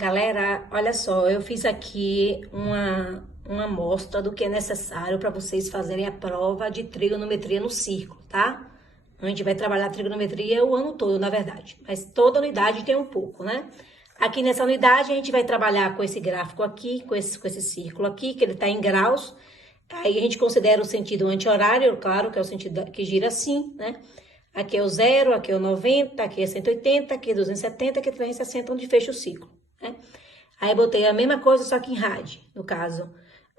Galera, olha só, eu fiz aqui uma amostra do que é necessário para vocês fazerem a prova de trigonometria no círculo, tá? A gente vai trabalhar trigonometria o ano todo, na verdade, mas toda unidade tem um pouco, né? Aqui nessa unidade a gente vai trabalhar com esse gráfico aqui, com esse círculo aqui, que ele está em graus. Aí a gente considera o sentido anti-horário, claro, que é o sentido que gira assim, né? Aqui é o 0, aqui é o 90, aqui é 180, aqui é 270, aqui é 360, onde fecha o ciclo, né? Aí botei a mesma coisa, só que em rádio, no caso.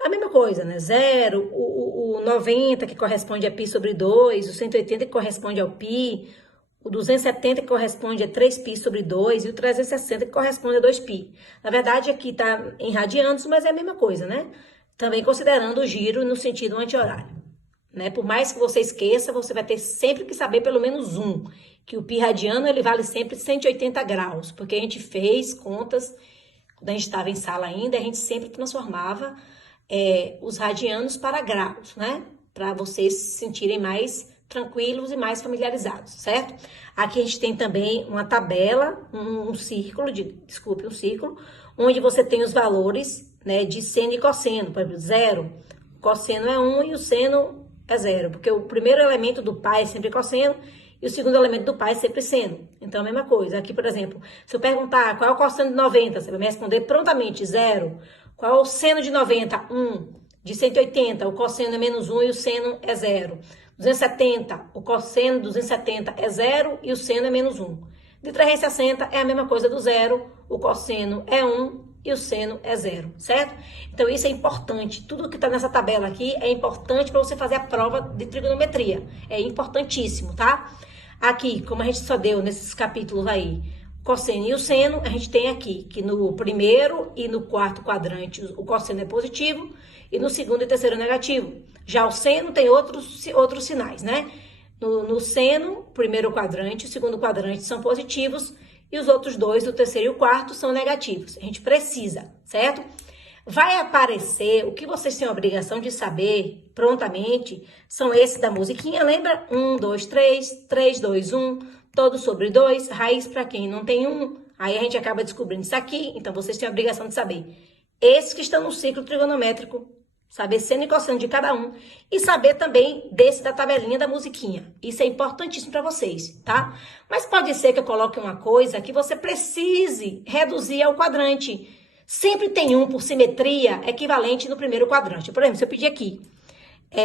A mesma coisa, né? 0, o 90, que corresponde a π sobre 2, o 180, que corresponde ao π, o 270, que corresponde a 3π sobre 2, e o 360, que corresponde a 2π. Na verdade, aqui está em radianos, mas é a mesma coisa, né? Também considerando o giro no sentido anti-horário, né? Por mais que você esqueça, você vai ter sempre que saber pelo menos um, que o π radiano ele vale sempre 180 graus, porque a gente fez contas, quando a gente estava em sala ainda, a gente sempre transformava os radianos para graus, né? Para vocês se sentirem mais tranquilos e mais familiarizados, certo? Aqui a gente tem também uma tabela, um círculo, um círculo, onde você tem os valores, né, de seno e cosseno. Por exemplo, 0, o cosseno é 1 e o seno é 0, porque o primeiro elemento do π é sempre cosseno e o segundo elemento do π é sempre seno. Então, a mesma coisa. Aqui, por exemplo, se eu perguntar qual é o cosseno de 90, você vai me responder prontamente 0. Qual é o seno de 90? 1. De 180, o cosseno é menos 1 e o seno é 0. 270, o cosseno de 270 é 0 e o seno é menos 1. De 360 é a mesma coisa do 0, o cosseno é 1 e o seno é 0, certo? Então, isso é importante. Tudo que está nessa tabela aqui é importante para você fazer a prova de trigonometria. É importantíssimo, tá? Aqui, como a gente só deu nesses capítulos aí, o cosseno e o seno, a gente tem aqui que no primeiro e no quarto quadrante o cosseno é positivo e no segundo e terceiro é negativo. Já o seno tem outros sinais, né? No seno, primeiro quadrante e o segundo quadrante são positivos e os outros dois, o terceiro e o quarto, são negativos. A gente precisa, certo? Vai aparecer, o que vocês têm a obrigação de saber prontamente, são esses da musiquinha, lembra? 1, 2, 3, 3, 2, 1, todo sobre 2, raiz para quem não tem 1. Aí a gente acaba descobrindo isso aqui, então vocês têm a obrigação de saber. Esses que estão no ciclo trigonométrico, saber seno e cosseno de cada um e saber também desse da tabelinha da musiquinha. Isso é importantíssimo para vocês, tá? Mas pode ser que eu coloque uma coisa que você precise reduzir ao quadrante. Sempre tem um por simetria equivalente no primeiro quadrante. Por exemplo, se eu pedir aqui,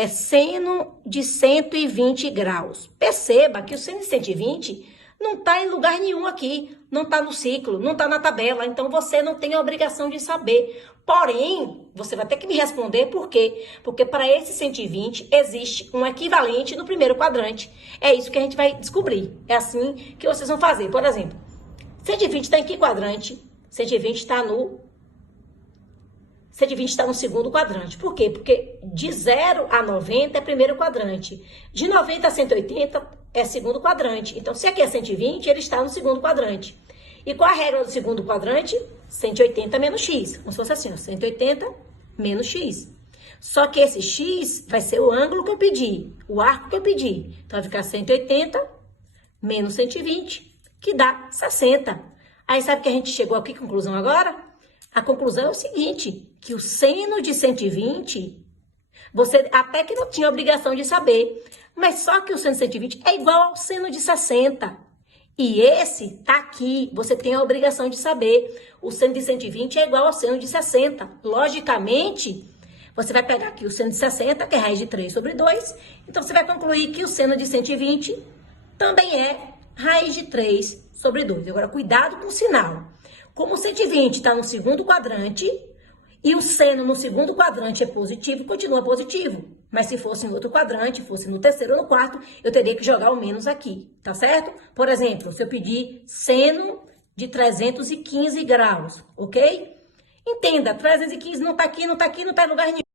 seno de 120 graus. Perceba que o seno de 120 não está em lugar nenhum aqui, não está no ciclo, não está na tabela, então você não tem a obrigação de saber. Porém, você vai ter que me responder por quê? Porque para esse 120 existe um equivalente no primeiro quadrante. É isso que a gente vai descobrir. É assim que vocês vão fazer. Por exemplo, 120 está em que quadrante? 120 está no segundo quadrante. Por quê? Porque de 0 a 90 é primeiro quadrante. De 90 a 180 é segundo quadrante. Então, se aqui é 120, ele está no segundo quadrante. E qual a regra do segundo quadrante? 180 menos x. Como se fosse assim, ó, 180 menos x. Só que esse x vai ser o ângulo que eu pedi, o arco que eu pedi. Então, vai ficar 180 menos 120, que dá 60. Aí, sabe que a gente chegou a que conclusão agora? A conclusão é o seguinte, que o seno de 120, você até que não tinha obrigação de saber, mas só que o seno de 120 é igual ao seno de 60. E esse tá aqui, você tem a obrigação de saber. O seno de 120 é igual ao seno de 60. Logicamente, você vai pegar aqui o seno de 60, que é raiz de 3 sobre 2. Então, você vai concluir que o seno de 120 também é raiz de 3 sobre 2. Agora, cuidado com o sinal. Como o 120 está no segundo quadrante e o seno no segundo quadrante é positivo, continua positivo. Mas se fosse em outro quadrante, fosse no terceiro ou no quarto, eu teria que jogar o menos aqui, tá certo? Por exemplo, se eu pedir seno de 315 graus, ok? Entenda, 315 não está aqui, não está aqui, não está em lugar nenhum.